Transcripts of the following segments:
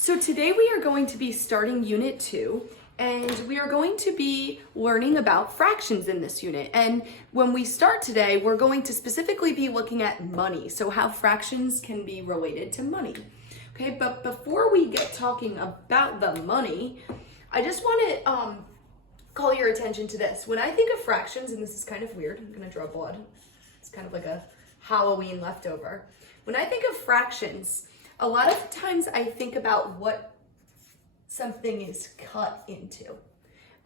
So today we are going to be starting Unit 2, and we are going to be learning about fractions in this unit. And when we start today, we're going to specifically be looking at money, so how fractions can be related to money. Okay, but before we get talking about the money, I just want to call your attention to this. When I think of fractions, and this is kind of weird, I'm going to draw blood. It's kind of like a Halloween leftover. When I think of fractions, a lot of times I think about what something is cut into,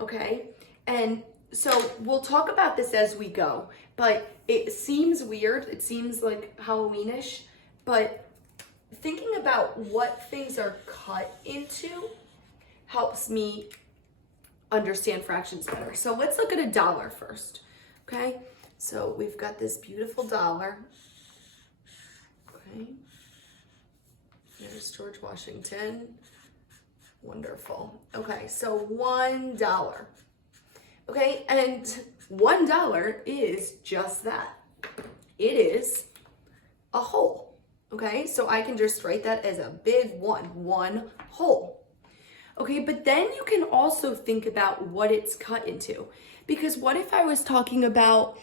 okay? And so we'll talk about this as we go, but it seems weird, it seems like Halloweenish, but thinking about what things are cut into helps me understand fractions better. So let's look at a dollar first, okay? So we've got this beautiful dollar, okay? There's George Washington. Wonderful. Okay, so $1. Okay, and $1 is just that. It is a whole. Okay, so I can just write that as a big one whole. Okay, but then you can also think about what it's cut into. Because what if I was talking about,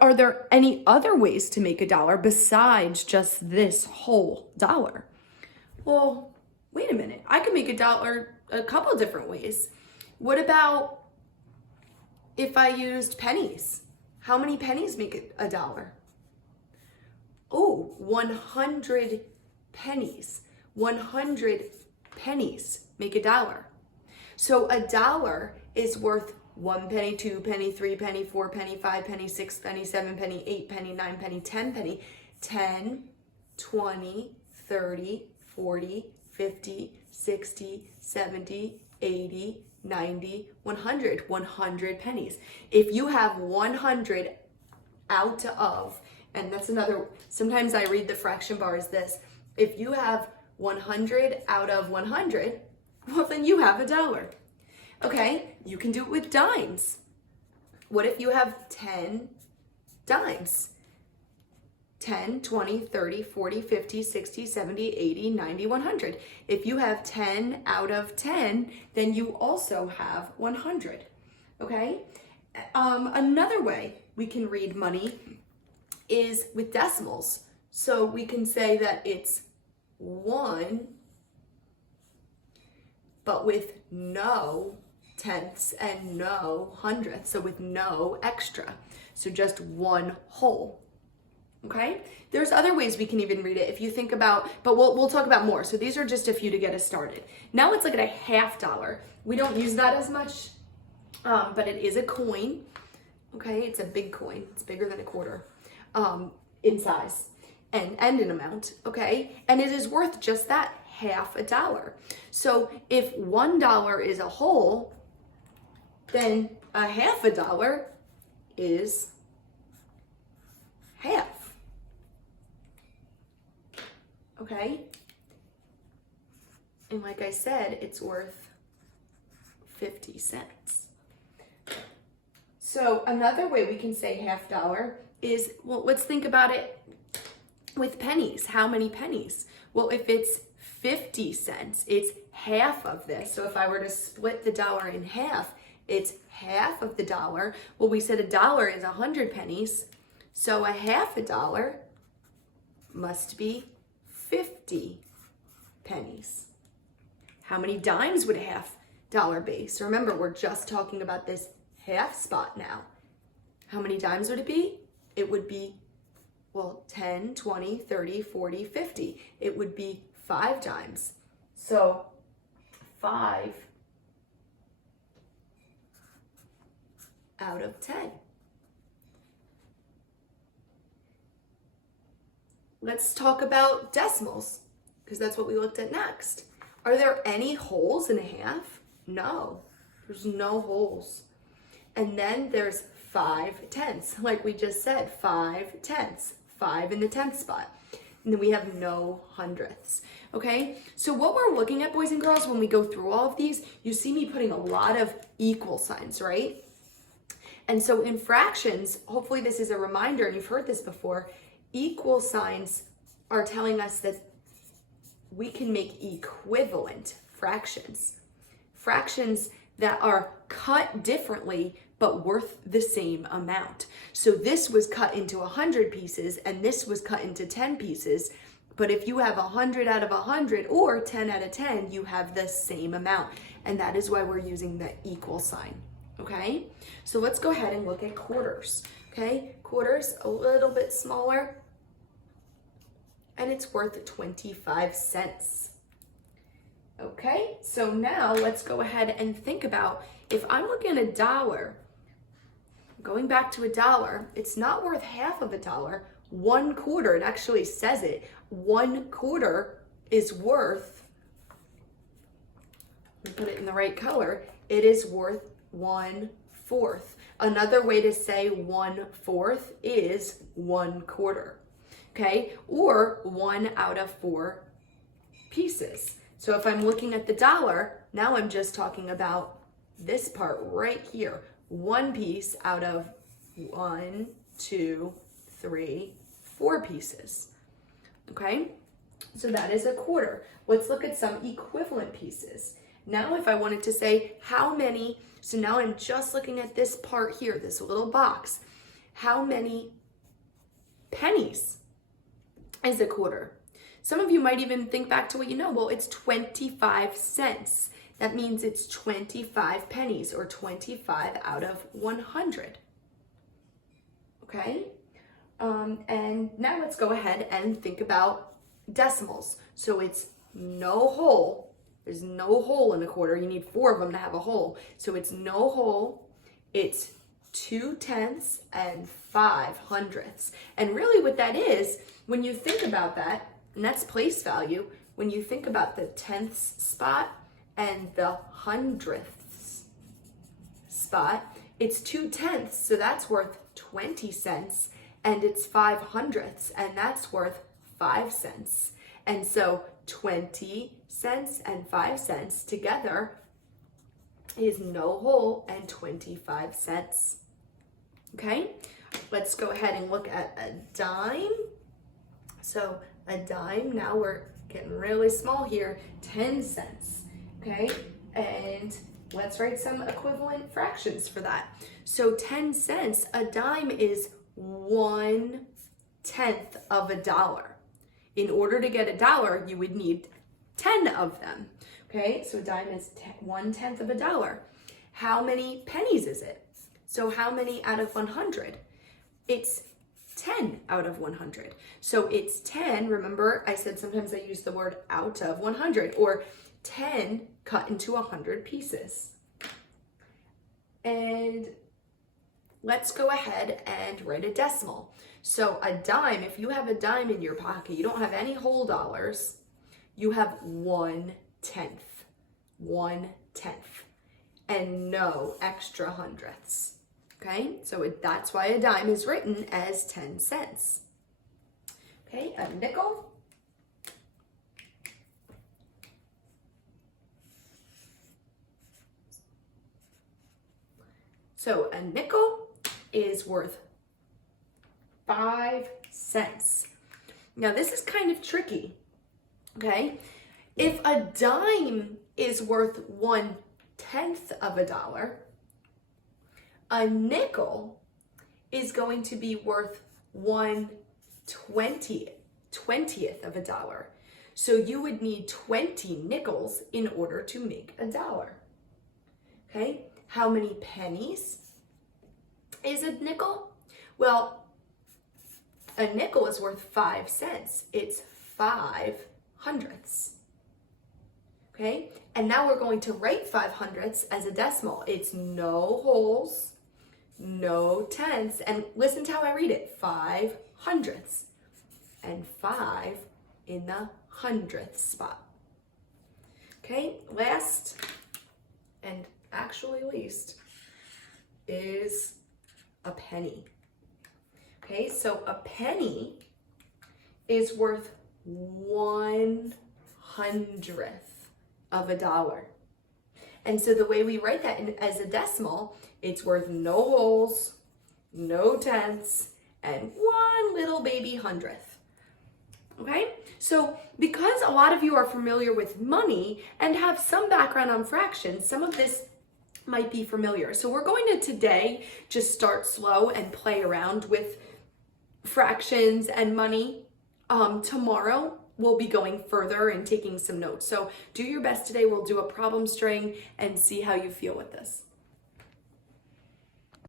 are there any other ways to make a dollar besides just this whole dollar? Well, wait a minute. I could make a dollar a couple different ways. What about if I used pennies? How many pennies make a dollar? Oh, 100 pennies. 100 pennies make a dollar. So a dollar is worth 1 penny, 2 penny, 3 penny, 4 penny, 5 penny, 6 penny, 7 penny, 8 penny, 9 penny, 10 penny, 10, 20, 30, 40, 50, 60, 70, 80, 90, 100, 100 pennies. If you have 100 out of, and that's another, sometimes I read the fraction bar as this, if you have 100 out of 100, well then you have a dollar. Okay, you can do it with dimes. What if you have 10 dimes? 10, 20, 30, 40, 50, 60, 70, 80, 90, 100. If you have 10 out of 10, then you also have 100, okay? Another way we can read money is with decimals. So we can say that it's 1, but with no tenths and no hundredths, so with no extra. So just one whole. Okay, there's other ways we can even read it if you think about, but we'll talk about more. So these are just a few to get us started. Now let's look at a $50. We don't use that as much, but it is a coin. Okay, it's a big coin. It's bigger than a quarter in size and in amount. Okay, and it is worth just that, $50. So if $1 is a whole, then a $50 is half. Okay? And like I said, it's worth 50 cents. So another way we can say $50 is, well, let's think about it with pennies. How many pennies? Well, if it's 50 cents, it's half of this. So if I were to split the dollar in half, it's half of the dollar. Well, we said a dollar is 100 pennies. So a $50 must be 50 pennies. How many dimes would a $50 be? So remember, we're just talking about this half spot now. How many dimes would it be? It would be, well, 10, 20, 30, 40, 50. It would be 5 dimes. So 5 out of 10. Let's talk about decimals, because that's what we looked at next. Are there any holes in a half? No, there's no holes. And then there's 5 tenths, like we just said, 5 tenths, 5 in the 10th spot. And then we have no hundredths, okay? So what we're looking at, boys and girls, when we go through all of these, you see me putting a lot of equal signs, right? And so in fractions, hopefully this is a reminder, and you've heard this before, equal signs are telling us that we can make equivalent fractions. Fractions that are cut differently but worth the same amount. So this was cut into 100 pieces and this was cut into 10 pieces. But if you have 100 out of 100 or 10 out of 10, you have the same amount. And that is why we're using the equal sign, okay? So let's go ahead and look at quarters, okay? Quarters, a little bit smaller, and it's worth 25 cents. Okay, so now let's go ahead and think about, if I'm looking at a dollar, going back to a dollar, it's not worth half of a dollar. 1/4, it actually says it, 1/4 is worth, let me put it in the right color, it is worth 1/4. Another way to say 1/4 is 1/4, okay? Or 1 out of 4 pieces. So if I'm looking at the dollar, now I'm just talking about this part right here. 1 piece out of 1, 2, 3, 4 pieces. Okay, so that is a quarter. Let's look at some equivalent pieces. Now if I wanted to say how many, so now I'm just looking at this part here, this little box. How many pennies is a quarter? Some of you might even think back to what you know. Well, it's 25 cents. That means it's 25 pennies, or 25 out of 100. Okay? And now let's go ahead and think about decimals. So it's no whole. There's no hole in a quarter. You need 4 of them to have a hole. So it's no hole. It's 2/10 and 5/100. And really what that is, when you think about that, and that's place value, when you think about the tenths spot and the hundredths spot, it's 2/10, so that's worth 20 cents, and it's 5/100, and that's worth 5 cents. And so 20 cents and 5 cents together is no hole and 25 cents. Okay, let's go ahead and look at a dime. So a dime, now we're getting really small here, 10 cents, okay? And let's write some equivalent fractions for that. So 10 cents, a dime is 1/10 of a dollar. In order to get a dollar, you would need 10 of them, okay? So a dime is 1/10 of a dollar. How many pennies is it? So how many out of 100? It's 10 out of 100. So it's 10, remember I said sometimes I use the word out of 100, or 10 cut into 100 pieces. And let's go ahead and write a decimal. So a dime, if you have a dime in your pocket, you don't have any whole dollars, you have 1/10, 1/10, and no extra hundredths. Okay, so that's why a dime is written as 10 cents. Okay, a nickel. So a nickel is worth 5 cents. Now this is kind of tricky, okay? If a dime is worth 1/10 of a dollar, a nickel is going to be worth 1/20th of a dollar. So you would need 20 nickels in order to make a dollar. Okay, how many pennies is a nickel? Well, a nickel is worth 5 cents. It's 5/100. Okay, and now we're going to write 5/100 as a decimal. It's no holes, no tenths, and listen to how I read it, 5/100, and 5 in the 100th spot. Okay, last and actually least is a penny. Okay, so a penny is worth 1/100th of a dollar. And so the way we write that as a decimal, it's worth no holes, no tenths, and 1 little baby 100th. Okay, so because a lot of you are familiar with money and have some background on fractions, some of this might be familiar. So we're going to today just start slow and play around with fractions and money. Tomorrow we'll be going further and taking some notes. So do your best today. We'll do a problem string and see how you feel with this.